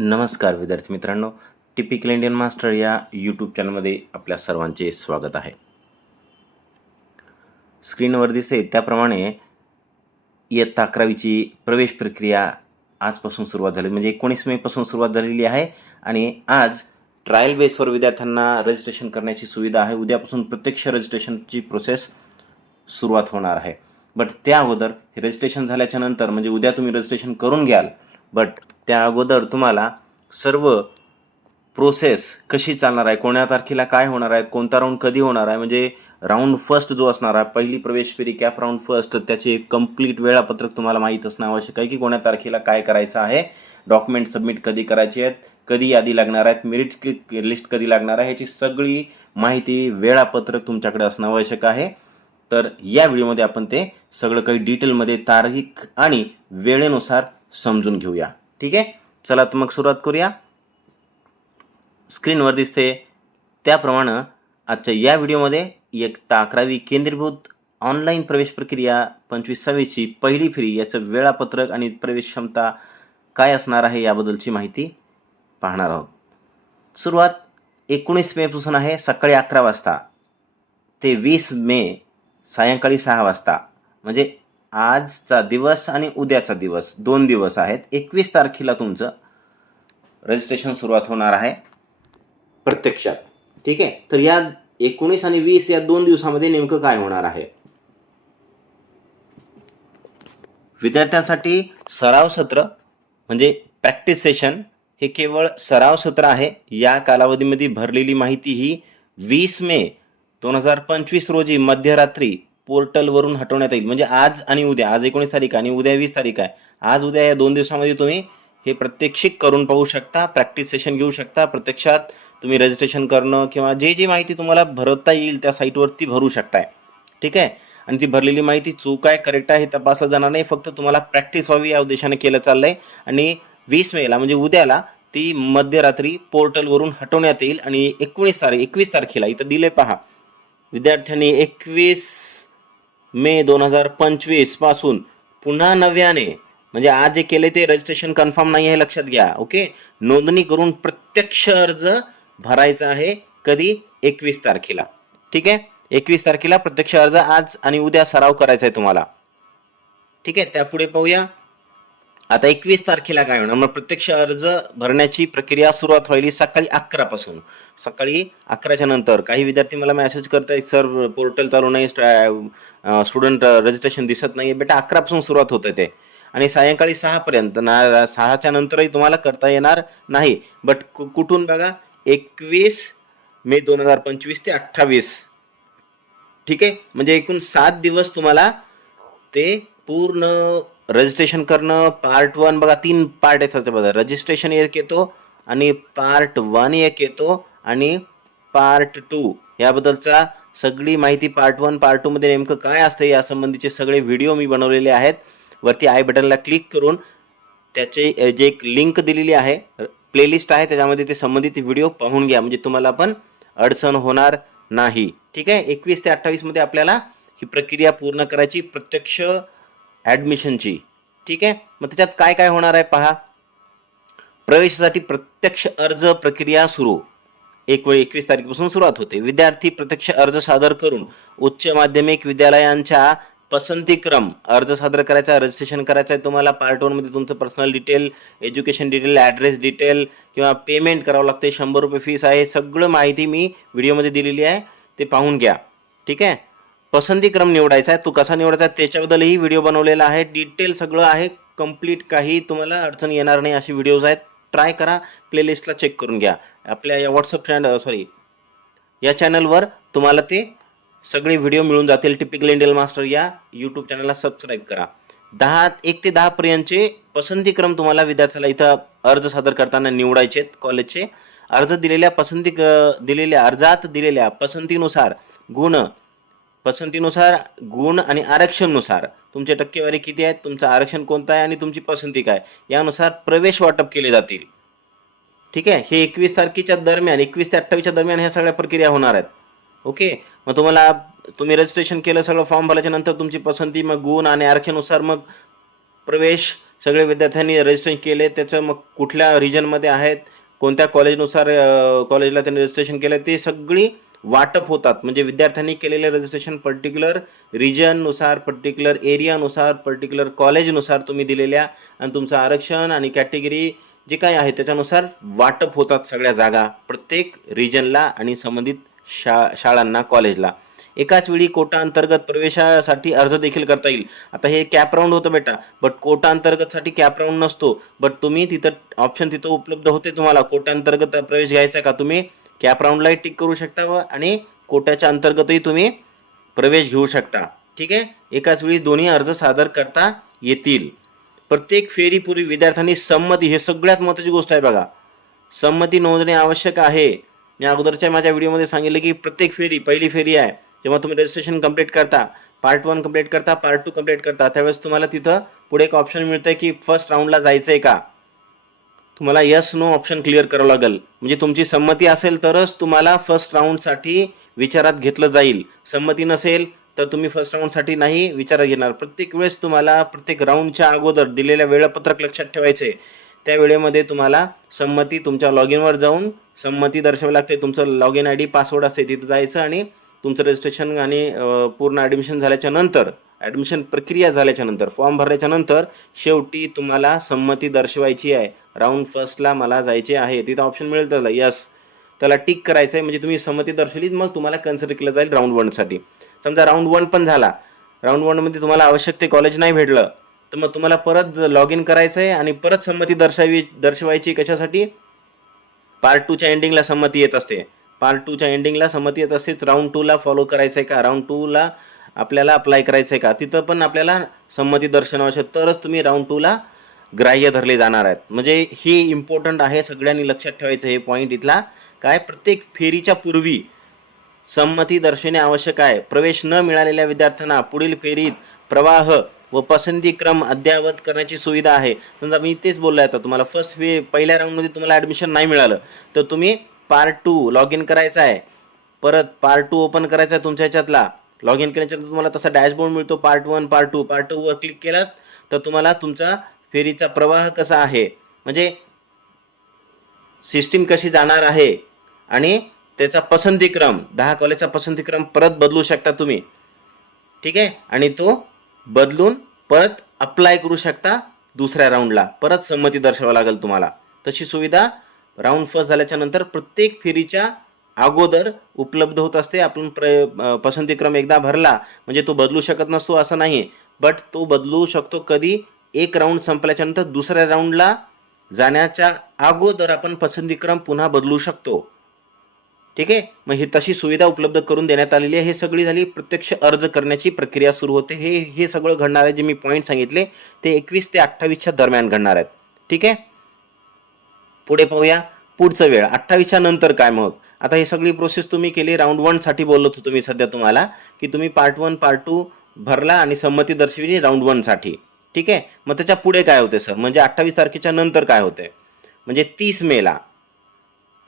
नमस्कार विद्यार्थी मित्रांनो टिपिकल इंडियन मास्टर या यूट्यूब चॅनलमध्ये आपल्या सर्वांचे स्वागत आहे. स्क्रीनवर दिसते त्याप्रमाणे इयत्ता अकरावीची प्रवेश प्रक्रिया आजपासून सुरुवात झाली. म्हणजे एकोणीस मेपासून सुरुवात झालेली आहे आणि आज ट्रायल बेसवर विद्यार्थ्यांना रजिस्ट्रेशन करण्याची सुविधा आहे. उद्यापासून प्रत्यक्ष रजिस्ट्रेशनची प्रोसेस सुरुवात होणार आहे. बट त्या अगोदर रजिस्ट्रेशन झाल्याच्यानंतर म्हणजे उद्या तुम्ही रजिस्ट्रेशन करून घ्याल बट त्या अगोदर तुम्हाला सर्व प्रोसेस कशी चालणार आहे कोण्या तारखेला काय होणार आहे कोणता राऊंड कधी होणार आहे म्हणजे राऊंड फर्स्ट जो असणार आहे पहिली प्रवेश फेरी कॅप राऊंड फर्स्ट त्याचे कंप्लीट वेळापत्रक तुम्हाला माहीत असणं आवश्यक आहे की कोण्या तारखेला काय करायचं आहे. डॉक्युमेंट सबमिट कधी करायचे आहेत कधी यादी लागणार आहेत मेरिट लिस्ट कधी लागणार आहे ह्याची सगळी माहिती वेळापत्रक तुमच्याकडे असणं आवश्यक आहे. तर या व्हिडिओमध्ये आपण ते सगळं काही डिटेलमध्ये तारीख आणि वेळेनुसार समजून घेऊया. ठीक आहे? चला तर मग सुरुवात करूया. स्क्रीनवर दिसते. त्याप्रमाणे आजच्या या व्हिडिओमध्ये एकता अकरावी केंद्रीभूत ऑनलाईन प्रवेश प्रक्रिया पंचवीस सव्वीसची पहिली फेरी याचं वेळापत्रक आणि प्रवेश क्षमता काय असणार आहे याबद्दलची माहिती पाहणार आहोत. सुरुवात एकोणीस मेपासून आहे सकाळी अकरा वाजता. ते वीस मे सायंकाळी सहा वाजता. म्हणजे आजचा दिवस आणि उद्याचा दिवस दोन दिवस आहेत. एकवीस तारखेला तुमचं रजिस्ट्रेशन सुरुवात होणार आहे. प्रत्यक्षात. ठीक आहे? तर या एकोणीस आणि वीस या दोन दिवसामध्ये नेमकं काय होणार आहे? विद्यार्थ्यांसाठी सराव सत्र म्हणजे प्रॅक्टिस सेशन हे केवळ सराव सत्र आहे. या कालावधीमध्ये भरलेली माहिती ही वीस मे दोन हजार पंचवीस रोजी मध्यरात्री पोर्टलवरून हटवण्यात येईल. म्हणजे आज आणि उद्या आज एकोणीस तारीख आणि उद्या वीस तारीख आहे. आज उद्या या दोन दिवसामध्ये तुम्ही हे प्रत्यक्षिक करून पाहू शकता प्रॅक्टिस सेशन घेऊ शकता. प्रत्यक्षात तुम्ही रजिस्ट्रेशन करणं किंवा जे जी माहिती तुम्हाला भरता येईल त्या साईटवरती भरू शकताय. ठीक आहे? आणि ती भरलेली माहिती चूक आहे करेक्ट आहे हे तपासलं जाणार नाही. फक्त तुम्हाला प्रॅक्टिस व्हावी या उद्देशाने केलं चाललं आहे आणि वीस मेला म्हणजे उद्याला ती मध्यरात्री पोर्टलवरून हटवण्यात येईल. आणि एकोणीस तारीख एकवीस तारखेला इथं दिले पहा. विद्यार्थ्यांनी एकवीस मे दोन हजार पंचवीसपासून पुन्हा नव्याने म्हणजे आज जे केले ते रजिस्ट्रेशन कन्फर्म नाही आहे लक्षात घ्या ओके नोंदणी करून प्रत्यक्ष अर्ज भरायचा आहे कधी? एकवीस तारखेला ठीक आहे? एकवीस तारखेला प्रत्यक्ष अर्ज आज आणि उद्या सराव करायचा आहे तुम्हाला ठीक आहे? त्यापुढे पाहूया. आता एकवीस तारखेला काय होणार? मग प्रत्यक्ष अर्ज भरण्याची प्रक्रिया सुरुवात व्हायली सकाळी अकरापासून सकाळी अकराच्या नंतर. काही विद्यार्थी मला मेसेज करतायत सर पोर्टल चालू नाही स्टुडंट रजिस्ट्रेशन दिसत नाही बेटा अकरापासून सुरुवात होते ते. आणि सायंकाळी सहापर्यंत ना सहाच्या नंतरही तुम्हाला करता येणार नाही. बट कुठून बघा? एकवीस मे दोन हजार पंचवीस ते अठ्ठावीस. ठीक आहे? म्हणजे एकूण सात दिवस तुम्हाला ते पूर्ण रजिस्ट्रेशन करणं पार्ट वन बघा तीन पार्ट येतात त्याच्या बघा. रजिस्ट्रेशन एक येतो आणि पार्ट वन एक येतो आणि पार्ट टू याबद्दलचा सगळी माहिती पार्ट वन पार्ट टूमध्ये नेमकं काय असतं या संबंधीचे सगळे व्हिडिओ मी बनवलेले आहेत. वरती आय बटनला क्लिक करून त्याचे जे एक लिंक दिलेली आहे प्लेलिस्ट आहे त्याच्यामध्ये ते संबंधित व्हिडिओ पाहून घ्या. म्हणजे तुम्हाला पण अडचण होणार नाही. ठीक आहे? एकवीस ते अठ्ठावीसमध्ये आपल्याला ही प्रक्रिया पूर्ण करायची. प्रत्यक्ष ॲडमिशनची ठीक आहे? मग त्याच्यात काय काय होणार आहे पहा. प्रवेशासाठी प्रत्यक्ष अर्ज प्रक्रिया सुरू. एक वेळी एकवीस तारखेपासून सुरुवात होते. विद्यार्थी प्रत्यक्ष अर्ज सादर करून उच्च माध्यमिक विद्यालयांच्या पसंतीक्रम अर्ज सादर करायचा रजिस्ट्रेशन करायचं आहे तुम्हाला. पार्ट वनमध्ये तुमचं personal detail education detail address detail किंवा पेमेंट करावं लागते शंभर रुपये फीस आहे. सगळं माहिती मी व्हिडिओमध्ये दिलेली आहे. ते पाहून घ्या. ठीक आहे? पसंतीक्रम निवडायचा आहे. तो कसा निवडायचा आहे त्याच्याबद्दलही व्हिडिओ बनवलेला आहे. डिटेल सगळं आहे. कंप्लीट काही तुम्हाला अडचण येणार नाही असे व्हिडिओज आहेत. ट्राय करा. प्लेलिस्टला चेक करून घ्या. आपल्या या व्हॉट्सअप चॅनल सॉरी या चॅनलवर तुम्हाला ते सगळे व्हिडिओ मिळून जातील. टिपिकल इंडियन मास्टर या यूट्यूब चॅनलला सबस्क्राईब करा. दहा एक ते दहापर्यंतचे पसंतीक्रम तुम्हाला विद्यार्थ्याला इथं अर्ज सादर करताना निवडायचे आहेत कॉलेजचे अर्ज दिलेल्या पसंती दिलेल्या अर्जात दिलेल्या पसंतीनुसार गुण पसंतीनुसार गुण आणि आरक्षणनुसार तुमचे टक्केवारी किती आहेत तुमचं आरक्षण कोणतं आहे आणि तुमची पसंती काय? यानुसार प्रवेश वाटप केले जातील. ठीक आहे? हे एकवीस तारखेच्या दरम्यान एकवीस ते अठ्ठावीसच्या दरम्यान ह्या सगळ्या प्रक्रिया होणार आहेत. ओके? मग तुम्हाला तुम्ही रजिस्ट्रेशन केलं सगळं फॉर्म भरल्याच्या नंतर तुमची पसंती मग गुण आणि आरक्षणानुसार मग प्रवेश सगळे विद्यार्थ्यांनी रजिस्ट्रेशन केले. त्याचं मग कुठल्या रिजनमध्ये आहेत कोणत्या कॉलेजनुसार कॉलेजला त्यांनी रजिस्ट्रेशन केलं ते सगळी वाटप होतात. म्हणजे विद्यार्थ्यांनी केलेले रजिस्ट्रेशन पर्टिक्युलर रिजननुसार पर्टिक्युलर एरियानुसार पर्टिक्युलर कॉलेजनुसार तुम्ही दिलेल्या आणि तुमचं आरक्षण आणि कॅटेगरी जे काय आहे त्याच्यानुसार वाटप होतात सगळ्या जागा प्रत्येक रिजनला आणि संबंधित शा शाळांना कॉलेजला एकाच वेळी कोटा अंतर्गत प्रवेशासाठी अर्ज देखील करता येईल. आता हे कॅप राऊंड होतं बेटा. बट कोटा अंतर्गतसाठी कॅप राऊंड नसतो. बट तुम्ही तिथं ऑप्शन तिथं उपलब्ध होते तुम्हाला. कोटा अंतर्गत प्रवेश घ्यायचा का? तुम्ही कॅप राऊंडलाही टिक करू शकता व आणि कोट्याच्या अंतर्गतही तुम्ही प्रवेश घेऊ शकता. ठीक आहे? एकाच वेळी दोन्ही अर्ज सादर करता येतील. प्रत्येक फेरीपूर्वी विद्यार्थ्यांनी संमती हे सगळ्यात महत्त्वाची गोष्ट आहे बघा. संमती नोंदणे आवश्यक आहे. मी अगोदरच्या माझ्या व्हिडिओमध्ये सांगितलं की प्रत्येक फेरी पहिली फेरी आहे. जेव्हा तुम्ही रजिस्ट्रेशन कंप्लीट करता पार्ट वन कंप्लीट करता पार्ट टू कंप्लीट करता त्यावेळेस तुम्हाला तिथं पुढे एक ऑप्शन मिळतं की फर्स्ट राऊंडला जायचं आहे का? तुम्हाला यस नो ऑप्शन क्लिअर करावं लागेल. म्हणजे तुमची संमती असेल तरच तुम्हाला फर्स्ट राऊंडसाठी विचारात घेतलं जाईल. संमती नसेल तर तुम्ही फर्स्ट राऊंडसाठी नाही विचारात घेणार. प्रत्येक वेळेस तुम्हाला प्रत्येक राऊंडच्या अगोदर दिलेल्या वेळापत्रक लक्षात ठेवायचे. त्या वेळेमध्ये तुम्हाला संमती तुमच्या लॉग इनवर जाऊन संमती दर्शवावी लागते. तुमचं log in I D password असते तिथं जायचं आणि तुमचं रजिस्ट्रेशन आणि पूर्ण ॲडमिशन झाल्याच्यानंतर ॲडमिशन प्रक्रिया झाल्याच्यानंतर फॉर्म भरल्याच्यानंतर शेवटी तुम्हाला संमती दर्शवायची आहे. राऊंड फर्स्टला मला जायचे आहे. तिथं ऑप्शन मिळेल त्याला यस त्याला टिक करायचं आहे म्हणजे तुम्ही संमती दर्शवली मग तुम्हाला कन्सिडर केलं जाईल राऊंड वनसाठी समजा राऊंड वन पण झाला. राऊंड वनमध्ये तुम्हाला आवश्यक ते कॉलेज नाही भेटलं. तर मग तुम्हाला परत लॉग इन करायचं आहे आणि परत संमती दर्शवी दर्शवायची कशासाठी? पार्ट टूच्या एंडिंगला संमती येत असते. पार्ट टूच्या एंडिंगला संमती येत असते. राऊंड टूला फॉलो करायचं आहे का? राऊंड टूला आपल्याला अप्लाय करायचं आहे का? तिथं पण आपल्याला संमती दर्शन आवश्यक तरच तुम्ही राऊंड टूला ग्राह्य धरले जाणार आहेत. म्हणजे हे इम्पॉर्टंट आहे सगळ्यांनी लक्षात ठेवायचं हे पॉईंट इथला. काय? प्रत्येक फेरीच्या पूर्वी संमती दर्शवणे आवश्यक आहे. प्रवेश न मिळालेल्या विद्यार्थ्यांना पुढील फेरीत प्रवाह व पसंती क्रम अद्ययावत करण्याची सुविधा आहे. समजा मी तेच बोललो आता तुम्हाला. फर्स्ट फे पहिल्या राऊंडमध्ये तुम्हाला ॲडमिशन नाही मिळालं. तर तुम्ही पार्ट टू लॉग इन करायचं आहे. परत पार्ट टू ओपन करायचा आहे तुमच्या ह्याच्यातला. लॉग इन केल्याच्यानंतर तुम्हाला तसा डॅशबोर्ड मिळतो part one part two part टूवर click केलात तर तुम्हाला तुमचा फेरीचा प्रवाह कसा आहे? म्हणजे सिस्टीम कशी जाणार आहे? आणि त्याचा पसंतीक्रम दहा कॉलेजचा पसंतीक्रम परत बदलू शकता तुम्ही. ठीक आहे? आणि तो बदलून परत अप्लाय करू शकता दुसऱ्या राऊंडला परत संमती दर्शवावं लागेल तुम्हाला. तशी सुविधा राऊंड फर्स्ट झाल्याच्यानंतर प्रत्येक फेरीच्या अगोदर उपलब्ध होत असते. आपण प्र पसंतीक्रम एकदा भरला म्हणजे तो बदलू शकत नसतो असं नाही बट तो बदलू शकतो कधी? एक राऊंड संपल्याच्यानंतर दुसऱ्या राऊंडला जाण्याच्या अगोदर आपण पसंतीक्रम पुन्हा बदलू शकतो. ठीक आहे? मग ही तशी सुविधा उपलब्ध करून देण्यात आलेली आहे. हे सगळी झाली. प्रत्यक्ष अर्ज करण्याची प्रक्रिया सुरू होते. हे हे सगळं घडणार आहे जे मी पॉईंट सांगितले ते एकवीस ते अठ्ठावीसच्या दरम्यान घडणार आहेत. ठीक आहे? पुढे पाहूया. पुढचं वेळ. अठ्ठावीसच्या नंतर काय मग? आता ही सगळी प्रोसेस तुम्ही केली. राऊंड वनसाठी बोलत होतो मी सध्या तुम्हाला की तुम्ही पार्ट वन पार्ट टू भरला आणि संमती दर्शविली राऊंड वनसाठी ठीक आहे? मग त्याच्या पुढे काय होते सर म्हणजे अठ्ठावीस तारखेच्या नंतर काय होते? म्हणजे तीस मेला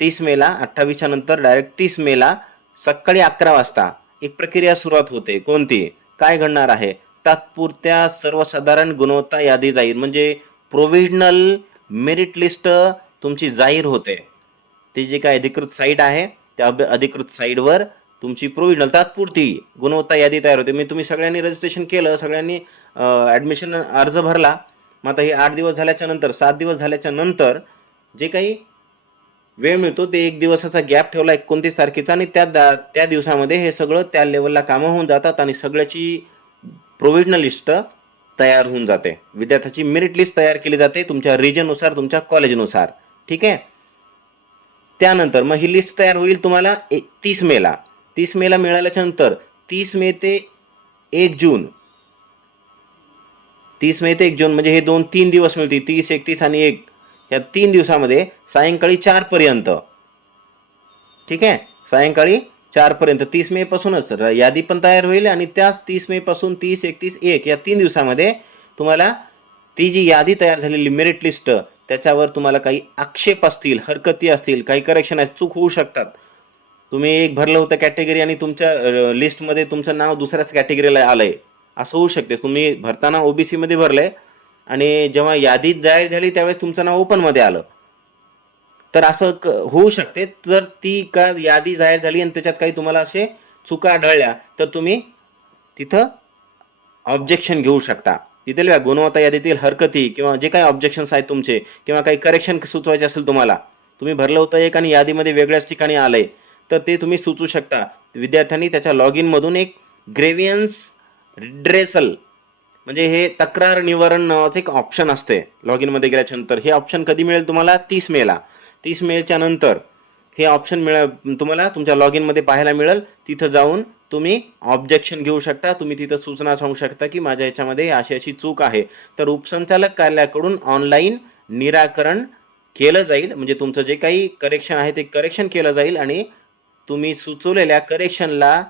तीस मेला अठ्ठावीसच्या नंतर डायरेक्ट तीस मेला सकाळी अकरा वाजता एक प्रक्रिया सुरुवात होते. कोणती? काय घडणार आहे? तात्पुरत्या सर्वसाधारण गुणवत्ता यादी जाईल. म्हणजे प्रोव्हिजनल मेरिट लिस्ट तुमची जाहीर होते. ती जी काय अधिकृत साईट आहे त्या अधिकृत साईटवर तुमची प्रोविजनल तात्पुरती गुणवत्ता यादी तयार होते. मी तुम्ही सगळ्यांनी रजिस्ट्रेशन केलं सगळ्यांनी ॲडमिशन अर्ज भरला. मग आता हे आठ दिवस झाल्याच्यानंतर सात दिवस झाल्याच्यानंतर जे काही वेळ मिळतो ते एक दिवसाचा गॅप ठेवला एकोणतीस तारखेचा आणि त्या दा त्या दिवसामध्ये हे सगळं त्या लेवलला कामं होऊन जातात आणि सगळ्याची प्रोविजनल लिस्ट तयार होऊन जाते. विद्यार्थ्याची मेरिट लिस्ट तयार केली जाते तुमच्या रिजननुसार तुमच्या कॉलेजनुसार ठीक आहे? त्यानंतर मग ही लिस्ट तयार होईल तुम्हाला एक तीस मेला तीस मेला मिळाल्याच्या नंतर तीस मे ते एक जून. तीस मे ते एक जून म्हणजे हे दोन तीन दिवस मिळतील. तीस एकतीस आणि एक. या तीन दिवसामध्ये सायंकाळी चारपर्यंत ठीक आहे? सायंकाळी चारपर्यंत तीस मे पासूनच. यादी पण तयार होईल आणि त्याच तीस मे पासून तीस एकतीस एक या तीन दिवसामध्ये तुम्हाला ती जी यादी तयार झालेली मेरिट लिस्ट त्याच्यावर तुम्हाला काही आक्षेप असतील हरकती असतील काही करेक्शन आहेत चूक होऊ शकतात. तुम्ही एक भरलं होतं कॅटेगरी आणि तुमच्या लिस्टमध्ये तुमचं नाव दुसऱ्याच कॅटेगरीला आलं आहे असं होऊ शकते. तुम्ही भरताना ओबीसीमध्ये भरलं आहे आणि जेव्हा यादीत जाहीर झाली त्यावेळेस तुमचं नाव ओपनमध्ये आलं. तर असं क होऊ शकते. तर ती का यादी जाहीर झाली आणि त्याच्यात काही तुम्हाला असे चुका आढळल्या तर तुम्ही तिथं ऑब्जेक्शन घेऊ शकता. तिथल्या गुणवत्ता यादीतील हरकती किंवा जे काही ऑब्जेक्शन्स आहेत तुमचे किंवा काही करेक्शन सुचवायचे असेल तुम्हाला तुम्ही भरलं होतं एक आणि यादीमध्ये वेगळ्याच ठिकाणी आलंय तर ते तुम्ही सुचवू शकता. विद्यार्थ्यांनी त्याच्या लॉग इनमधून एक ग्रेव्हियन्स रिड्रेसल म्हणजे हे तक्रार निवारण नावाचं एक ऑप्शन असते लॉग इनमध्ये गेल्याच्यानंतर हे ऑप्शन कधी मिळेल तुम्हाला? तीस मेला. तीस मेलच्या नंतर. हे ऑप्शन मिळा तुम्हाला तुमच्या लॉग इनमध्ये पाहायला मिळेल. तिथं जाऊन तुम्ही ऑब्जेक्शन घेऊ शकता. तुम्ही तिथं सूचना सांगू शकता की माझ्या याच्यामध्ये अशी अशी चूक आहे. तर उपसंचालक कार्यालयाकडून ऑनलाईन निराकरण केलं जाईल. म्हणजे तुमचं जे काही करेक्शन आहे ते करेक्शन केलं जाईल आणि तुम्ही सुचवलेल्या करेक्शनला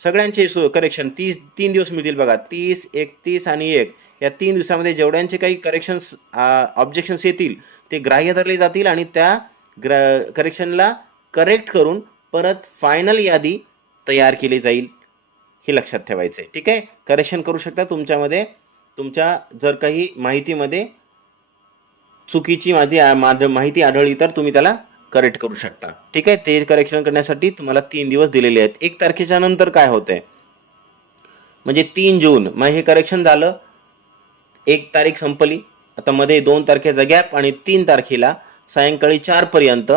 सगळ्यांचे सु करेक्शन तीस तीन दिवस मिळतील बघा. तीस एकतीस आणि एक. या तीन दिवसामध्ये जेवढ्यांचे काही करेक्शन्स ऑब्जेक्शन्स येतील ते ग्राह्य धरले जातील आणि त्या ग्रा करेक्शनला करेक्ट करून परत फायनल यादी तयार केली जाईल हे लक्षात ठेवायचं आहे ठीक आहे? करेक्शन करू शकता तुमच्यामध्ये. तुमच्या जर काही माहितीमध्ये चुकीची माझी माझ माहिती आढळली तर तुम्ही त्याला करेक्ट करू शकता. ठीक आहे? ते करेक्शन करण्यासाठी तुम्हाला तीन दिवस दिलेले आहेत. एक तारखेच्या नंतर काय होतंय? म्हणजे तीन जून. मग हे करेक्शन झालं. एक तारीख संपली. आता मध्ये दोन तारखेचा गॅप आणि तीन तारखेला सायंकाळी चारपर्यंत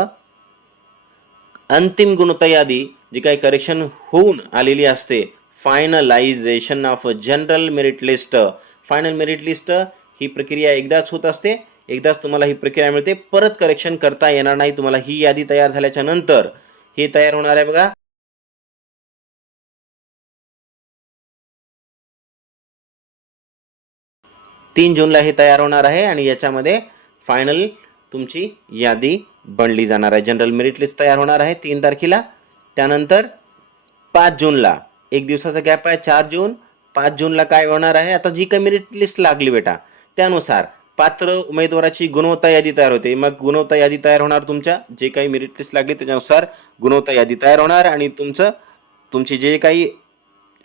अंतिम गुणवत्ता यादी जी काही करेक्शन होऊन आलेली असते finalisation of general merit list final merit list ही प्रक्रिया एकदाच होत असते एकदाच तुम्हाला ही प्रक्रिया मिळते परत करेक्शन करता येणार नाही तुम्हाला ही यादी तयार झाल्याच्यानंतर. हे तयार होणार आहे बघा. तीन जूनला हे तयार होणार आहे आणि याच्यामध्ये फायनल तुमची यादी बनली जाणार आहे. जनरल मेरिट लिस्ट तयार होणार आहे तीन तारखेला. त्यानंतर पाच जूनला एक दिवसाचा गॅप आहे चार जून. पाच जूनला काय होणार आहे? आता जी काही मेरिट लिस्ट लागली बेटा त्यानुसार पात्र उमेदवाराची गुणवत्ता यादी तयार होते. मग गुणवत्ता यादी तयार होणार तुमच्या जे काही मेरिट लिस्ट लागली त्याच्यानुसार गुणवत्ता यादी तयार होणार आणि तुमचं तुमचे जे काही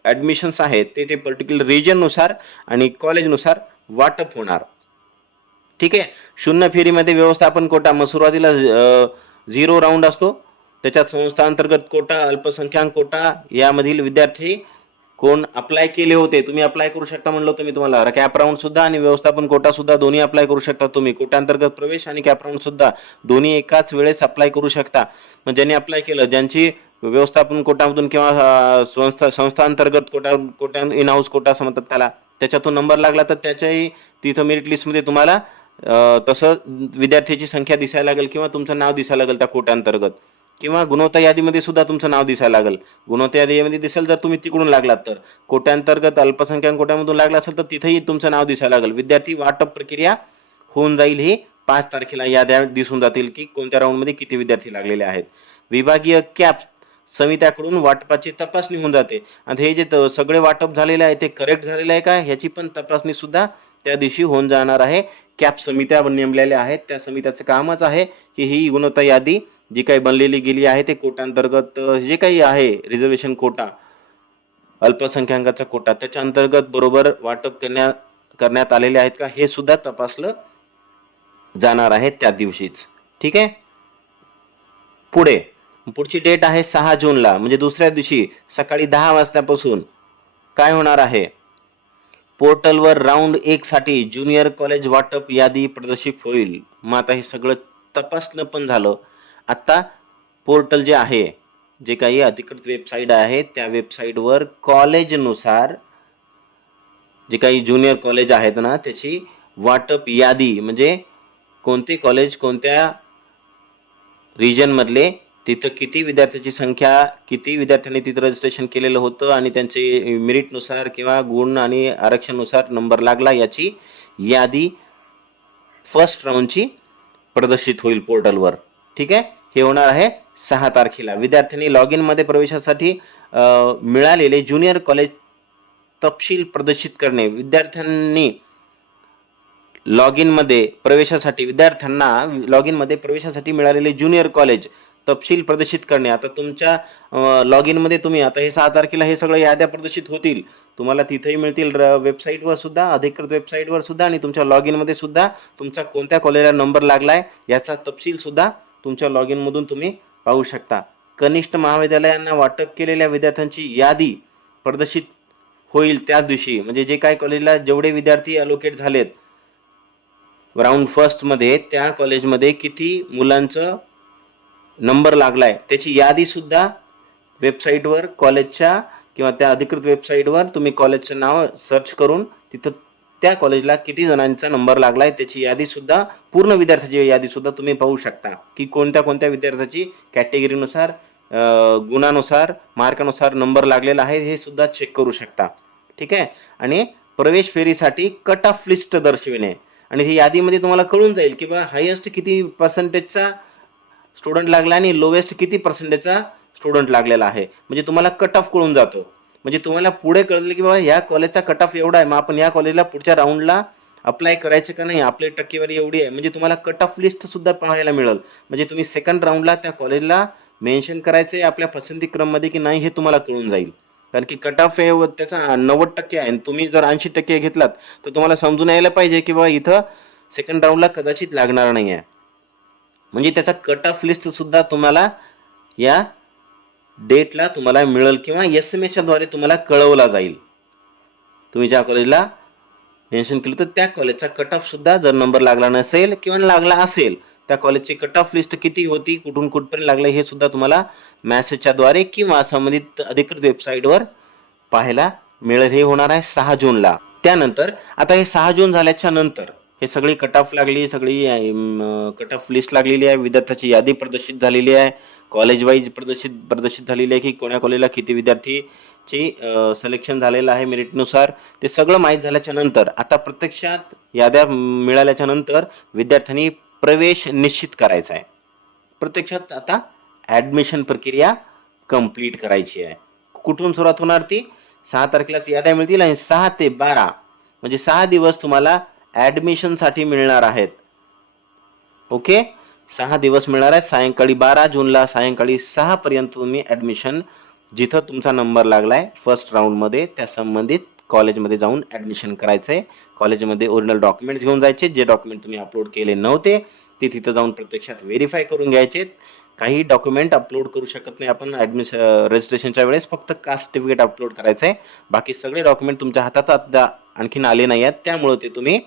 ॲडमिशन्स आहेत ते ते पर्टिक्युलर रिजननुसार आणि कॉलेजनुसार वाटप होणार. ठीक आहे? शून्य फेरीमध्ये व्यवस्थापन कोटा मग सुरुवातीला झिरो राऊंड असतो. त्याच्यात संस्थांतर्गत कोटा अल्पसंख्याक कोटा यामधील विद्यार्थी कोण अप्लाय केले होते तुम्ही अप्लाय करू शकता म्हणलं तुम्ही तुम्हाला. कॅप राऊंड सुद्धा आणि व्यवस्थापन कोटा सुद्धा दोन्ही अप्लाय करू शकता तुम्ही. कोटांतर्गत प्रवेश आणि कॅप राऊंड सुद्धा दोन्ही एकाच वेळेस अप्लाय करू शकता. मग ज्यांनी अप्लाय केलं ज्यांची व्यवस्थापन कोटामधून किंवा संस्था संस्थांतर्गत quota quota in house quota समजतात त्याला. त्याच्यातून नंबर लागला तर त्याच्याही तिथं मेरिट लिस्टमध्ये तुम्हाला तसं विद्यार्थ्याची संख्या दिसायला लागेल किंवा तुमचं नाव दिसायला लागेल त्या कोट्यांतर्गत. किंवा गुणवत्ता यादीमध्ये सुद्धा तुमचं नाव दिसायला लागेल. गुणवत्ता यादीमध्ये दिसेल जर तुम्ही तिकडून लागलात तर. कोट्यांतर्गत अल्पसंख्याक कोट्यामधून लागला असेल तर तिथेही तुमचं नाव दिसायला लागेल. विद्यार्थी वाटप प्रक्रिया होऊन जाईल ही पाच तारखेला याद्या दिसून जातील की कोणत्या राऊंडमध्ये किती विद्यार्थी लागलेले आहेत. विभागीय कॅप समित्याकडून वाटपाची तपासणी होऊन जाते. आणि हे जे सगळे वाटप झालेले आहे ते करेक्ट झालेलं आहे का? ह्याची पण तपासणी सुद्धा त्या दिवशी होऊन जाणार आहे. कॅप समित्या नेमलेल्या आहेत. त्या समित्याचं कामच आहे की ही गुणवत्ता यादी जी काही बनलेली गेली आहे ते कोटांतर्गत जे काही आहे रिझर्वेशन कोटा अल्पसंख्याकाचा कोटा त्याच्या अंतर्गत बरोबर वाटप करण्या करण्यात आलेले आहेत का हे सुद्धा तपासलं जाणार आहे त्या दिवशीच. ठीक आहे? पुढे. पुढची डेट आहे सहा जूनला म्हणजे दुसऱ्या दिवशी सकाळी दहा वाजतापासून. काय होणार आहे? पोर्टलवर राऊंड एक साठी ज्युनियर कॉलेज वाटप यादी प्रदर्शित होईल. मग आता हे सगळं तपासणं पण झालं. आत्ता पोर्टल जे आहे जे काही अधिकृत वेबसाईट आहे त्या वेबसाईटवर कॉलेजनुसार जे काही ज्युनियर कॉलेज आहेत ना त्याची वाटप यादी म्हणजे कोणते कॉलेज कोणत्या रिजनमधले तिथं किती विद्यार्थ्याची संख्या किती विद्यार्थ्यांनी तिथं रजिस्ट्रेशन केलेलं होतं आणि त्यांचे मेरिटनुसार किंवा गुण आणि आरक्षणानुसार नंबर लागला याची यादी फर्स्ट राऊंडची प्रदर्शित होईल पोर्टलवर ठीक आहे? हे होणार आहे सहा तारखेला. विद्यार्थ्यांनी लॉग इनमध्ये प्रवेशासाठी मिळालेले ज्युनियर कॉलेज तपशील प्रदर्शित करणे. विद्यार्थ्यांनी लॉग इनमध्ये प्रवेशासाठी विद्यार्थ्यांना लॉग इनमध्ये प्रवेशासाठी मिळालेले ज्युनियर कॉलेज तपशील प्रदर्शित करणे. आता तुमच्या लॉग इनमध्ये तुम्ही आता हे सहा तारखेला हे सगळं याद्या प्रदर्शित होतील. तुम्हाला तिथेही मिळतील र- वेबसाईटवर सुद्धा अधिकृत वेबसाईटवर सुद्धा आणि तुमच्या लॉग इनमध्ये सुद्धा तुमचा कोणत्या कॉलेजला नंबर लागलाय याचा तपशील सुद्धा तुमच्या लॉग इनमधून तुम्ही पाहू शकता. कनिष्ठ महाविद्यालयांना वाटप केलेल्या विद्यार्थ्यांची यादी प्रदर्शित होईल त्याच दिवशी. म्हणजे जे काय कॉलेजला जेवढे विद्यार्थी अलोकेट झालेत राऊंड फर्स्टमध्ये त्या कॉलेजमध्ये किती मुलांचं नंबर लागलाय. त्याची यादी सुद्धा वेबसाईटवर कॉलेजच्या किंवा त्या अधिकृत वेबसाईटवर तुम्ही कॉलेजचं नाव सर्च करून तिथं त्या कॉलेजला किती जणांचा नंबर लागलाय त्याची यादी सुद्धा पूर्ण विद्यार्थ्याची यादी सुद्धा तुम्ही पाहू शकता. की कोणत्या कोणत्या विद्यार्थ्याची कॅटेगरीनुसार गुणानुसार मार्कानुसार नंबर लागलेला आहे हे सुद्धा चेक करू शकता. ठीक आहे? आणि प्रवेश फेरीसाठी कट ऑफ लिस्ट दर्शविणे. आणि ही यादीमध्ये तुम्हाला कळून जाईल की बा हायेस्ट किती पर्सेंटेजचा स्टुडंट लागला आणि लोवेस्ट किती पर्सेंटेजचा स्टुडंट लागलेला आहे? म्हणजे तुम्हाला कट ऑफ कळून जातो. म्हणजे तुम्हाला पुढे कळलं की बाबा या कॉलेजचा कट ऑफ एवढा आहे. मग आपण या कॉलेजला पुढच्या राऊंडला अप्लाय करायचं का नाही? आपली टक्केवारी एवढी आहे. म्हणजे तुम्हाला कट ऑफ लिस्ट सुद्धा पाहायला मिळेल. म्हणजे तुम्ही सेकंड राऊंडला त्या कॉलेजला मेन्शन करायचं आहे आपल्या पसंती क्रममध्ये की नाही हे तुम्हाला कळून जाईल. कारण की कट ऑफ हे व त्याचा नव्वद टक्के आहे. आणि तुम्ही जर ऐंशी टक्के घेतलात तर तुम्हाला समजून यायला पाहिजे की बाबा इथं सेकंड राऊंडला कदाचित लागणार नाही आहे म्हणजे त्याचा कट ऑफ लिस्ट सुद्धा तुम्हाला या डेटला तुम्हाला मिळेल किंवा एस एम एसच्याद्वारे तुम्हाला कळवला जाईल. तुम्ही ज्या कॉलेजला मेन्शन केलं तर त्या कॉलेजचा कट ऑफ सुद्धा जर नंबर लागला नसेल किंवा लागला असेल त्या कॉलेजची कट ऑफ लिस्ट किती होती कुठून कुठपर्यंत लागलं हे सुद्धा तुम्हाला मॅसेजच्या द्वारे किंवा संबंधित अधिकृत वेबसाईटवर पाहायला मिळेल. हे होणार आहे सहा जूनला. त्यानंतर आता हे सहा जून झाल्याच्यानंतर हे सगळी कट ऑफ लागली सगळी कट ऑफ लिस्ट लागलेली आहे. विद्यार्थ्याची यादी प्रदर्शित झालेली आहे. कॉलेज वाईज प्रदर्शित प्रदर्शित झालेली आहे की कोण्या कॉलेजला किती विद्यार्थीची सिलेक्शन झालेलं आहे मेरिटनुसार ते सगळं माहीत झाल्याच्यानंतर आता प्रत्यक्षात याद्या मिळाल्याच्या नंतर विद्यार्थ्यांनी प्रवेश निश्चित करायचा आहे. प्रत्यक्षात आता ॲडमिशन प्रक्रिया कंप्लीट करायची आहे. कुठून सुरुवात होणार ती? सहा तारखेलाच याद्या मिळतील आणि सहा ते बारा म्हणजे सहा दिवस तुम्हाला ॲडमिशनसाठी मिळणार आहेत. ओके? सहा दिवस मिळणार आहेत. सायंकाळी बारा जूनला सायंकाळी सहापर्यंत तुम्ही ॲडमिशन जिथं तुमचा नंबर लागलाय फर्स्ट राऊंडमध्ये त्या संबंधित कॉलेजमध्ये जाऊन ॲडमिशन करायचं आहे कॉलेजमध्ये ओरिजिनल डॉक्युमेंट्स घेऊन जायचे. जे डॉक्युमेंट तुम्ही अपलोड केले नव्हते ते तिथं जाऊन प्रत्यक्षात व्हेरीफाय करून घ्यायचे. काही डॉक्युमेंट अपलोड करू शकत नाही आपण. ॲडमिश रजिस्ट्रेशनच्या वेळेस फक्त कास्ट सर्टिफिकेट अपलोड करायचं आहे बाकी सगळे डॉक्युमेंट तुमच्या हातात आता आणखीन आले नाही आहेत. त्यामुळे ते तुम्ही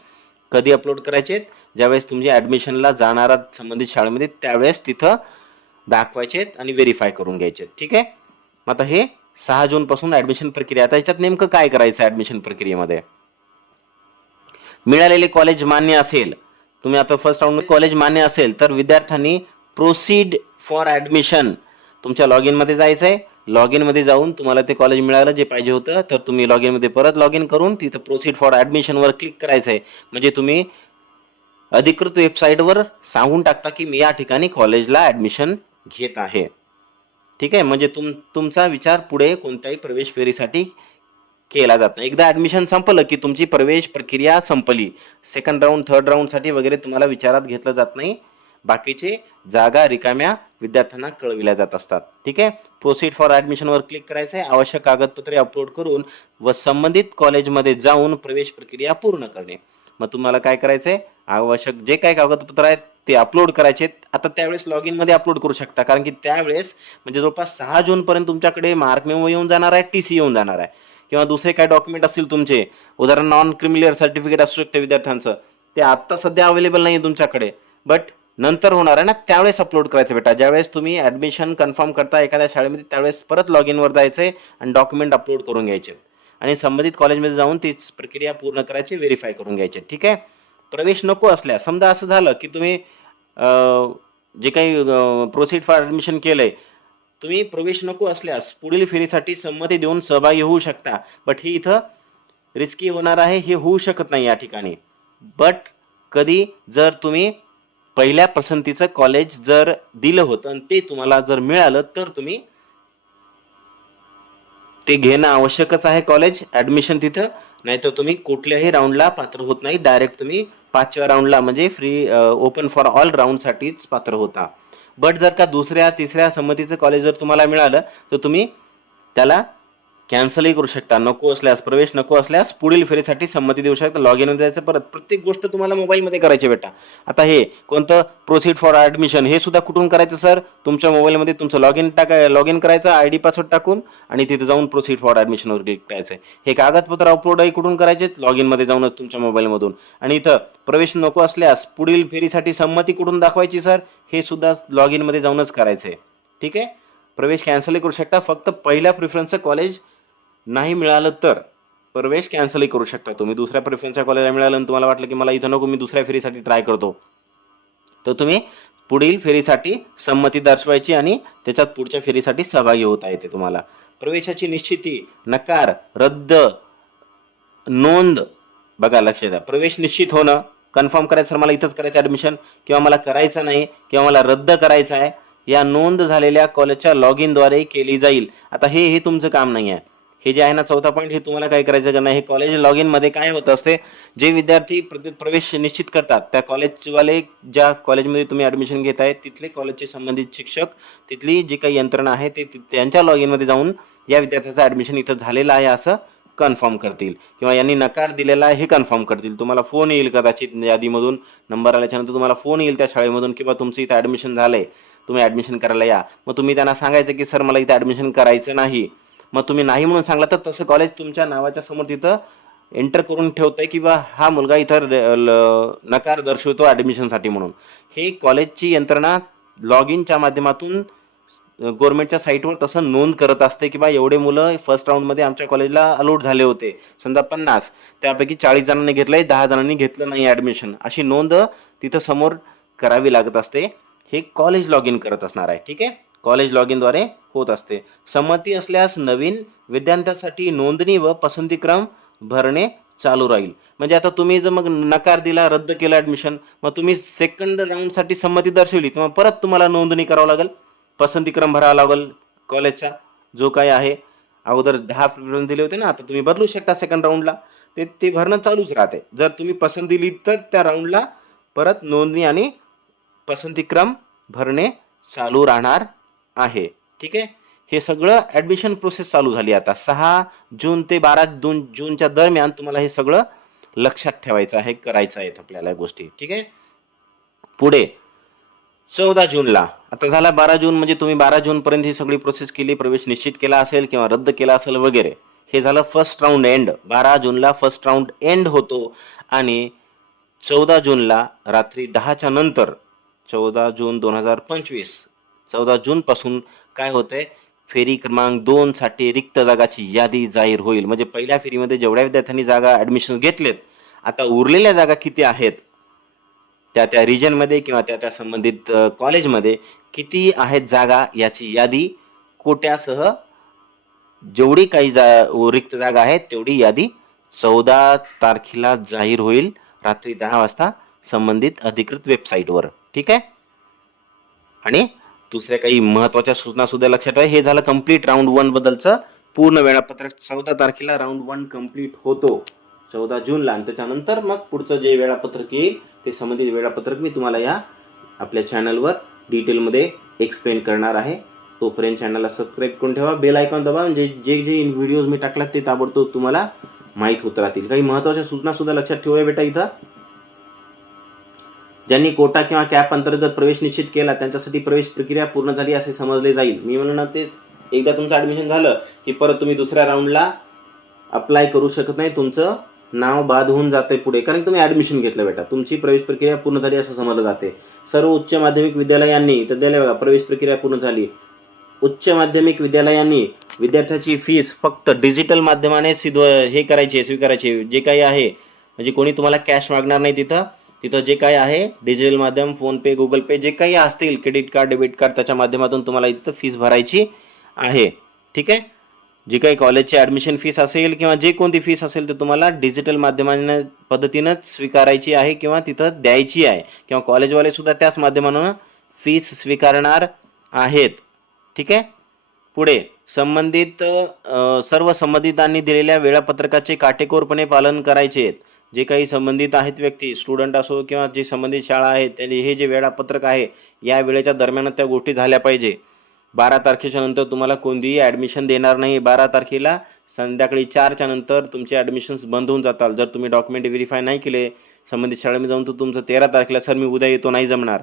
कधी अपलोड करायचे ज्यावेळेस तुमच्या ॲडमिशनला जाणारा संबंधित शाळेमध्ये त्यावेळेस तिथं दाखवायचे आणि व्हेरीफाय करून घ्यायचे ठीक आहे? मग आता हे सहा जूनपासून ॲडमिशन प्रक्रिया आता याच्यात नेमकं काय करायचं ॲडमिशन प्रक्रियेमध्ये? मिळालेले कॉलेज मान्य असेल. तुम्ही आता फर्स्ट राऊंड कॉलेज मान्य असेल तर विद्यार्थ्यांनी प्रोसीड फॉर ॲडमिशन तुमच्या लॉग इनमध्ये जायचं आहे लॉग इनमध्ये जाऊन तुम्हाला ते कॉलेज मिळालं जे पाहिजे होतं तर तुम्ही लॉग इनमध्ये परत लॉग इन करून तिथं प्रोसीड फॉर ॲडमिशनवर क्लिक करायचं आहे म्हणजे तुम्ही अधिकृत वेबसाईटवर सांगून टाकता की मी या ठिकाणी कॉलेजला ॲडमिशन घेत आहे. ठीक आहे? म्हणजे तुम तुमचा विचार पुढे कोणत्याही प्रवेश फेरीसाठी केला जात नाही. एकदा ॲडमिशन संपलं की तुमची प्रवेश प्रक्रिया संपली. सेकंड राऊंड थर्ड राऊंडसाठी वगैरे तुम्हाला विचारात घेतलं जात नाही. बाकीचे जागा रिकाम्या विद्यार्थ्यांना कळविल्या जात असतात. ठीक आहे? प्रोसीड फॉर ॲडमिशनवर क्लिक करायचं आहे. आवश्यक कागदपत्रे अपलोड करून व संबंधित कॉलेजमध्ये जाऊन प्रवेश प्रक्रिया पूर्ण करणे. मग तुम्हाला काय करायचं आहे आवश्यक जे काही कागदपत्र आहेत ते अपलोड करायचे आता त्यावेळेस लॉगमध्ये अपलोड करू शकता. कारण की त्यावेळेस म्हणजे जवळपास सहा जूनपर्यंत तुमच्याकडे मार्क मेमो येऊन जाणार आहे टी सी येऊन जाणार आहे. किंवा दुसरे काय डॉक्युमेंट असतील तुमचे? उदाहरण नॉन क्रिमिलियर सर्टिफिकेट असू शकते विद्यार्थ्यांचं. ते आत्ता सध्या अवेलेबल नाही आहे तुमच्याकडे. बट नंतर होणार आहे ना त्यावेळेस अपलोड करायचं बेटा. ज्यावेळेस तुम्ही ॲडमिशन कन्फर्म करता एखाद्या शाळेमध्ये त्यावेळेस परत लॉग इनवर जायचं आहे आणि डॉक्युमेंट अपलोड करून घ्यायचे. आणि संबंधित कॉलेजमध्ये जाऊन तीच प्रक्रिया पूर्ण करायची व्हेरीफाय करून घ्यायचे. ठीक आहे? प्रवेश नको असल्यास समजा असं झालं की तुम्ही जे काही प्रोसीड फॉर ॲडमिशन केलं आहे तुम्ही प्रवेश नको असल्यास पुढील फेरीसाठी संमती देऊन सहभागी होऊ शकता. बट ही इथं रिस्की होणार आहे हे होऊ शकत नाही या ठिकाणी. बट कधी जर तुम्ही पहिल्या पसंतीचं कॉलेज जर दिलं होतं आणि ते तुम्हाला जर मिळालं तर तुम्ही ते घेणं आवश्यकच आहे कॉलेज ॲडमिशन तिथं. नाहीतर तुम्ही कुठल्याही राऊंडला पात्र होत नाही. डायरेक्ट तुम्ही पाचव्या राऊंडला म्हणजे फ्री ओपन फॉर ऑल राऊंडसाठीच पात्र होता. बट जर का दुसऱ्या तिसऱ्या संमतीचं कॉलेज जर तुम्हाला मिळालं तर तुम्ही त्याला कॅन्सलही करू शकता. नको असल्यास प्रवेश नको असल्यास पुढील फेरीसाठी संमती देऊ शकता. लॉग इन द्यायचं परत. प्रत्येक गोष्ट तुम्हाला मोबाईलमध्ये करायची बेटा. आता हे कोणतं? प्रोसीड फॉर ॲडमिशन हे सुद्धा कुठून करायचं सर तुमच्या मोबाईलमध्ये तुमचं लॉग इन टाका लॉग इन करायचं आय डी पासवर्ड टाकून आणि तिथे जाऊन प्रोसीड फॉर ॲडमिशनवर क्लिक करायचं हे कागदपत्र अपलोडही कुठून करायचे? लॉग इनमध्ये जाऊनच तुमच्या मोबाईलमधून. आणि इथं प्रवेश नको असल्यास पुढील फेरीसाठी संमती कुठून दाखवायची सर हे सुद्धा लॉग इनमध्ये जाऊनच करायचं आहे. ठीक आहे? प्रवेश कॅन्सलही करू शकता. फक्त पहिल्या प्रिफरन्सचं कॉलेज नाही मिळालं तर? प्रवेश कॅन्सलही करू शकता तुम्ही. दुसऱ्या प्रिफरन्सच्या कॉलेजला मिळालं आणि तुम्हाला वाटलं की मला इथं नको मी दुसऱ्या फेरीसाठी ट्राय करतो. तर तुम्ही पुढील फेरीसाठी संमती दर्शवायची आणि त्याच्यात पुढच्या फेरीसाठी सहभागी होता येते तुम्हाला. प्रवेशाची निश्चिती नकार रद्द नोंद बघा लक्ष द्या. प्रवेश निश्चित होणं कन्फर्म करायचं मला इथंच करायचं ॲडमिशन किंवा मला करायचं नाही किंवा मला रद्द करायचं आहे या नोंद झालेल्या कॉलेजच्या लॉग इनद्वारे केली जाईल. आता हे हे तुमचं काम नाही आहे. हे जे आहे ना चौथा पॉईंट हे तुम्हाला काय करायचं का नाही हे कॉलेज लॉग इनमध्ये काय होत असते जे विद्यार्थी प्रवेश निश्चित करतात त्या कॉलेजवाले ज्या कॉलेजमध्ये तुम्ही ॲडमिशन घेत आहे तिथले कॉलेजचे संबंधित शिक्षक तिथली जी काही यंत्रणा आहे ते ति- त्यांच्या लॉग इनमध्ये जाऊन या विद्यार्थ्याचं ॲडमिशन इथं झालेलं आहे असं कन्फर्म करतील. किंवा यांनी नकार दिलेला आहे हे कन्फर्म करतील. तुम्हाला फोन येईल कदाचित यादीमधून नंबर आल्याच्यानंतर तुम्हाला फोन येईल त्या शाळेमधून किंवा तुमचं इथं ॲडमिशन झालं आहे तुम्ही ॲडमिशन करायला या. मग तुम्ही त्यांना सांगायचं की सर मला इथं ॲडमिशन करायचं नाही. मग तुम्ही नाही म्हणून सांगला तर तसं कॉलेज तुमच्या नावाच्या समोर तिथं एंटर करून ठेवतंय की बा हा मुलगा इथं ल- नकार दर्शवतो ॲडमिशनसाठी म्हणून. हे कॉलेजची यंत्रणा लॉग इनच्या माध्यमातून गव्हर्नमेंटच्या साईटवर तसं नोंद करत असते की बा एवढे मुलं फर्स्ट राऊंडमध्ये आमच्या कॉलेजला अलोट झाले होते. समजा पन्नास त्यापैकी चाळीस जणांनी घेतलंय दहा जणांनी घेतलं नाही ॲडमिशन अशी नोंद तिथं समोर करावी लागत असते. हे कॉलेज लॉग इन करत असणार आहे ठीक आहे? कॉलेज लॉग इनद्वारे होत असते. संमती असल्यास नवीन विद्यार्थ्यांसाठी नोंदणी व पसंतीक्रम भरणे चालू राहील. म्हणजे आता तुम्ही जर मग नकार दिला रद्द केला ॲडमिशन मग तुम्ही सेकंड राऊंडसाठी संमती दर्शवली तेव्हा परत तुम्हाला नोंदणी करावं लागेल. पसंतीक्रम भरावा लागेल कॉलेजचा जो काही आहे. अगोदर दहा प्रिफरन्स दिले होते ना आता तुम्ही बदलू शकता सेकंड राऊंडला ते ते भरणं चालूच राहते. जर तुम्ही पसंत दिली तर त्या राऊंडला परत नोंदणी आणि पसंतीक्रम भरणे चालू राहणार आहे. ठीक आहे? हे सगळं ॲडमिशन प्रोसेस चालू झाली आता. सहा जून ते बारा जून जूनच्या दरम्यान तुम्हाला हे सगळं लक्षात ठेवायचं आहे करायचं आहेत आपल्याला या गोष्टी. ठीक आहे? पुढे. चौदा जूनला. आता झाला बारा जून म्हणजे तुम्ही बारा जूनपर्यंत ही सगळी प्रोसेस केली प्रवेश निश्चित केला असेल किंवा रद्द केला असेल वगैरे. हे झालं फर्स्ट राऊंड एंड बारा जूनला फर्स्ट राऊंड एंड होतो आणि चौदा जूनला रात्री दहाच्या नंतर चौदा जून दोन हजार पंचवीस चौदा जूनपासून काय होतंय? फेरी क्रमांक दोनसाठी रिक्त जागाची यादी जाहीर होईल. म्हणजे पहिल्या फेरीमध्ये जेवढ्या विद्यार्थ्यांनी जागा ॲडमिशन घेतलेत आता उरलेल्या जागा किती आहेत? त्या त्या रिजनमध्ये किंवा त्या त्या संबंधित कॉलेजमध्ये किती आहेत जागा याची यादी? कोट्यासह जेवढी काही जा रिक्त जागा आहेत तेवढी यादी चौदा तारखेला जाहीर होईल रात्री दहा वाजता संबंधित अधिकृत वेबसाईटवर ठीक आहे? आणि दुसऱ्या काही महत्त्वाच्या सूचना सुद्धा लक्षात ठेवा हे झालं कंप्लीट राऊंड वन बद्दलचं पूर्ण वेळापत्रक. चौदा तारखेला राऊंड वन कंप्लीट होतो. चौदा जूनला. आणि त्याच्यानंतर मग पुढचं जे वेळापत्रक येईल ते संबंधित वेळापत्रक मी तुम्हाला या आपल्या चॅनलवर डिटेलमध्ये एक्सप्लेन करणार आहे. तोपर्यंत चॅनलला सबस्क्राईब करून ठेवा. बेल आयकॉन दबा. म्हणजे जे जे व्हिडिओज मी टाकलात ते ताबडतोब तुम्हाला माहीत होत राहतील. काही महत्त्वाच्या सूचनासुद्धा लक्षात ठेवूया बेटा इथं. ज्यांनी कोटा किंवा कॅप अंतर्गत प्रवेश निश्चित केला त्यांच्यासाठी प्रवेश प्रक्रिया पूर्ण झाली असे समजले जाईल. मी म्हणून तेच एकदा तुमचं ॲडमिशन झालं की परत तुम्ही दुसऱ्या राऊंडला अप्लाय करू शकत नाही. तुमचं नाव बाद होऊन जाते पुढे. कारण तुम्ही ॲडमिशन घेतलं बेटा. तुमची प्रवेश प्रक्रिया पूर्ण झाली असं समजलं जाते. सर्व उच्च माध्यमिक विद्यालयांनी तर दिल्या बघा प्रवेश प्रक्रिया पूर्ण झाली. उच्च माध्यमिक विद्यालयांनी विद्यार्थ्याची फीस फक्त डिजिटल माध्यमाने सिद्ध हे करायची स्वीकारायची. जे काही आहे म्हणजे कोणी तुम्हाला कॅश मागणार नाही तिथं. तिथं जे काही आहे डिजिटल माध्यम फोनपे गुगल पे जे काही असतील क्रेडिट कार्ड डेबिट कार्ड त्याच्या माध्यमातून तुम्हाला इथं फीस भरायची आहे. ठीक आहे? जी काही कॉलेजची ॲडमिशन फीस असेल किंवा जे कोणती फीस असेल ते तुम्हाला डिजिटल माध्यमाने पद्धतीनंच स्वीकारायची आहे किंवा तिथं द्यायची आहे. किंवा कॉलेजवाले सुद्धा त्याच माध्यमानं फीस स्वीकारणार आहेत. ठीक आहे? पुढे संबंधित सर्व संबंधितांनी दिलेल्या वेळापत्रकाचे काटेकोरपणे पालन करायचे आहेत. जे काही संबंधित आहेत व्यक्ती स्टुडंट असो किंवा जे संबंधित शाळा आहेत त्यांनी हे जे वेळापत्रक आहे या वेळेच्या दरम्यान त्या गोष्टी झाल्या पाहिजे. बारा तारखेच्या नंतर तुम्हाला कोणतीही ॲडमिशन देणार नाही. बारा तारखेला संध्याकाळी चारच्या नंतर तुमचे ॲडमिशन्स बंद होऊन जातात. जर तुम्ही डॉक्युमेंट व्हेरीफाय नाही केले संबंधित शाळेमध्ये जाऊन तर तुमचं तेरा तारखेला सर मी उद्या येतो नाही जमणार.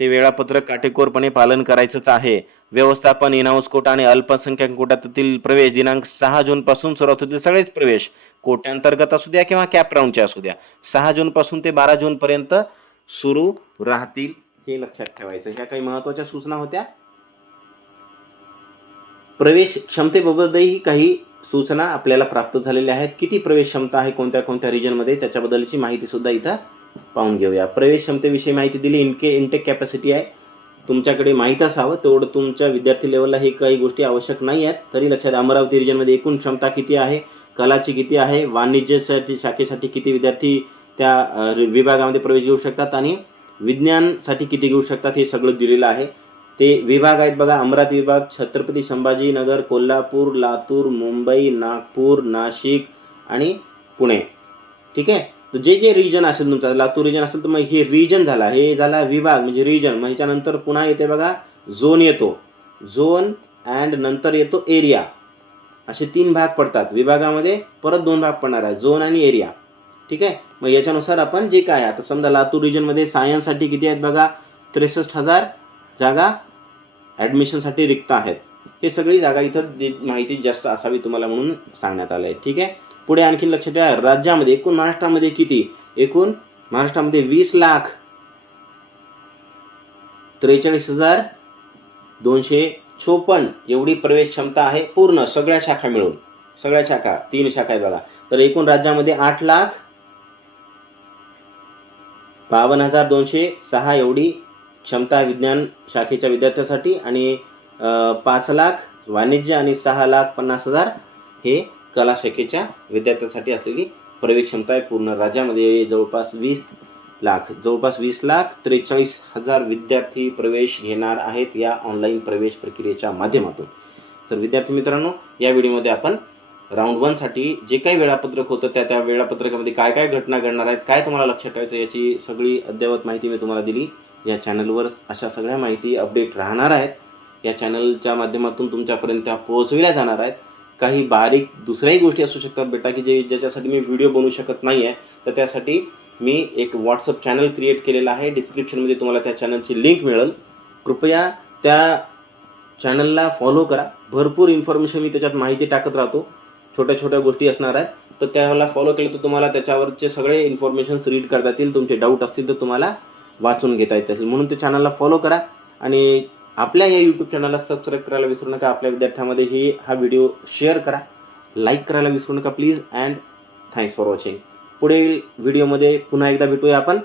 ते वेळापत्रक काटेकोरपणे पालन करायचंच आहे. व्यवस्थापन इनाऊस कोटा आणि अल्पसंख्याक कोट्यातील प्रवेश दिनांक सहा जूनपासून सुरुवात होतील सगळेच प्रवेश. कोट्यांतर्गत असू द्या किंवा कॅप राऊंडचे असू द्या. सहा जूनपासून ते बारा जूनपर्यंत सुरू राहतील हे लक्षात ठेवायचं. ह्या काही महत्त्वाच्या सूचना होत्या? प्रवेश क्षमतेबाबतही काही सूचना आपल्याला प्राप्त झालेल्या आहेत. किती प्रवेश क्षमता आहे कोणत्या कोणत्या रिजनमध्ये त्याच्याबद्दलची माहिती सुद्धा इथं पाहून घेऊया. प्रवेश क्षमतेविषयी माहिती दिली. इनके इंटेक कॅपॅसिटी आहे. तुमच्याकडे माहीत असावं. तेवढं तुमच्या विद्यार्थी लेवलला हे काही गोष्टी आवश्यक नाही आहेत. तरी लक्षात अमरावती रिजनमध्ये एकूण क्षमता किती आहे? कलाची किती आहे? वाणिज्यसाठी शाखेसाठी किती विद्यार्थी त्या विभागामध्ये प्रवेश घेऊ शकतात? आणि विज्ञानसाठी किती घेऊ शकतात? हे सगळं दिलेलं आहे. ते विभाग आहेत बघा. अमरावती विभाग छत्रपती संभाजीनगर कोल्हापूर लातूर मुंबई नागपूर नाशिक आणि पुणे. ठीक आहे? तर जे जे रिजन असेल तुमचा लातूर रिजन असेल तर मग हे रिजन झाला हे झाला विभाग म्हणजे रिजन मग ह्याच्यानंतर पुन्हा येते बघा झोन येतो. झोन अँड नंतर येतो एरिया असे तीन भाग पडतात. विभागामध्ये परत दोन भाग पडणार आहे झोन आणि एरिया ठीक आहे? मग याच्यानुसार आपण जे काय आता समजा लातूर रिजनमध्ये सायन्ससाठी किती आहेत बघा? त्रेसष्ट हजार जागा ॲडमिशनसाठी रिक्त आहेत. हे सगळी जागा इथं माहिती जास्त असावी तुम्हाला म्हणून सांगण्यात आलं आहे ठीक आहे? पुढे आणखी लक्षात ठेवा. राज्यामध्ये एकूण महाराष्ट्रामध्ये किती? एकूण महाराष्ट्रामध्ये वीस लाख त्रेचाळीस हजार दोनशे चोपन्न एवढी प्रवेश क्षमता आहे पूर्ण सगळ्या शाखा मिळून. सगळ्या शाखा तीन शाखा आहेत बघा. तर एकूण राज्यामध्ये आठ लाख बावन्न हजार दोनशे सहा एवढी क्षमता विज्ञान शाखेच्या विद्यार्थ्यासाठी आणि पाच लाख वाणिज्य आणि सहा लाख पन्नास हजार हे कला शाखेच्या विद्यार्थ्यांसाठी असलेली प्रवेश क्षमता आहे पूर्ण राज्यामध्ये. जवळपास वीस लाख जवळपास वीस लाख त्रेचाळीस हजार विद्यार्थी प्रवेश घेणार आहेत या ऑनलाईन प्रवेश प्रक्रियेच्या माध्यमातून. तर विद्यार्थी मित्रांनो या व्हिडिओमध्ये आपण राऊंड वनसाठी जे काही वेळापत्रक होतं त्या त्या वेळापत्रकामध्ये काय काय घटना घडणार आहेत काय तुम्हाला लक्षात ठेवायचं याची सगळी अद्ययावत माहिती मी तुम्हाला दिली. या चॅनलवर अशा सगळ्या माहिती अपडेट राहणार आहेत. या चॅनलच्या माध्यमातून तुमच्यापर्यंत त्या पोहोचविल्या जाणार आहेत. काही बारीक दुसऱ्याही गोष्टी असू शकतात बेटा की जे ज्याच्यासाठी मी व्हिडिओ बनवू शकत नाही आहे तर त्यासाठी मी एक व्हॉट्सअप चॅनल क्रिएट केलेलं आहे. डिस्क्रिप्शनमध्ये तुम्हाला त्या चॅनलची लिंक मिळेल. कृपया त्या चॅनलला फॉलो करा. भरपूर इन्फॉर्मेशन मी त्याच्यात माहिती टाकत राहतो. छोट्या छोट्या गोष्टी असणार आहेत. तर त्याला फॉलो केलं तर तुम्हाला त्याच्यावरचे सगळे इन्फॉर्मेशन्स रीड करता येतील. तुमचे डाऊट असतील तर तुम्हाला वाचून घेता येत असेल म्हणून ते चॅनलला फॉलो करा. आणि आपल्या या यूट्यूब चॅनलला सबस्क्राईब करायला विसरू नका. आपल्या विद्यार्थ्यामध्ये ही हा व्हिडिओ शेअर करा. लाईक करायला विसरू नका please and thanks for watching पुढील व्हिडिओमध्ये पुन्हा एकदा भेटूया आपण.